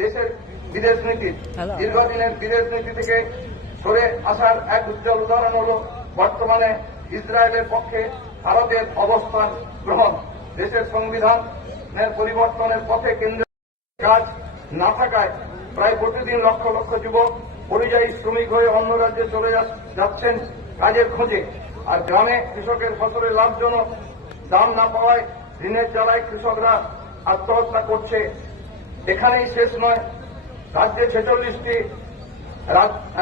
দেশের বিদেশ নীতির দীর্ঘদিনের বিদেশ নীতি থেকে সরে আসার এক উজ্জ্বল উদাহরণ হল বর্তমানে ইসরায়েলের পক্ষে ভারতের অবস্থান গ্রহণ। দেশের সংবিধানের পরিবর্তনের পথে কেন্দ্র কাজ না থাকায় প্রায় প্রতিদিন লক্ষ লক্ষ যুবক পরিযায়ী শ্রমিক হয়ে অন্য রাজ্যে চলে যাচ্ছেন কাজের খোঁজে। আর গ্রামে কৃষকের ফসলের লাভজনক দাম না পাওয়ায় ঋণের জ্বালায় কৃষকরা আত্মহত্যা করছে। এখানেই শেষ নয়। রাজ্যে ছেচল্লিশটি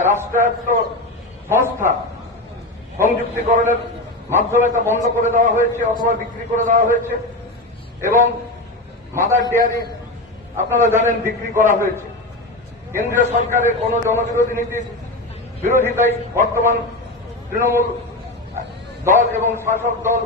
রাষ্ট্রায়ত্ত সংস্থা সংযুক্তিকরণের মাধ্যমে তা বন্ধ করে দেওয়া হয়েছে অথবা বিক্রি করে দেওয়া হয়েছে এবং মাদার ডেয়ারি আপনারা জানেন বিক্রি করা হয়েছে। কেন্দ্রীয় সরকারের কোন জনবিরোধী নীতির বিরোধিতাই বর্তমান তৃণমূল দল এবং শাসক দল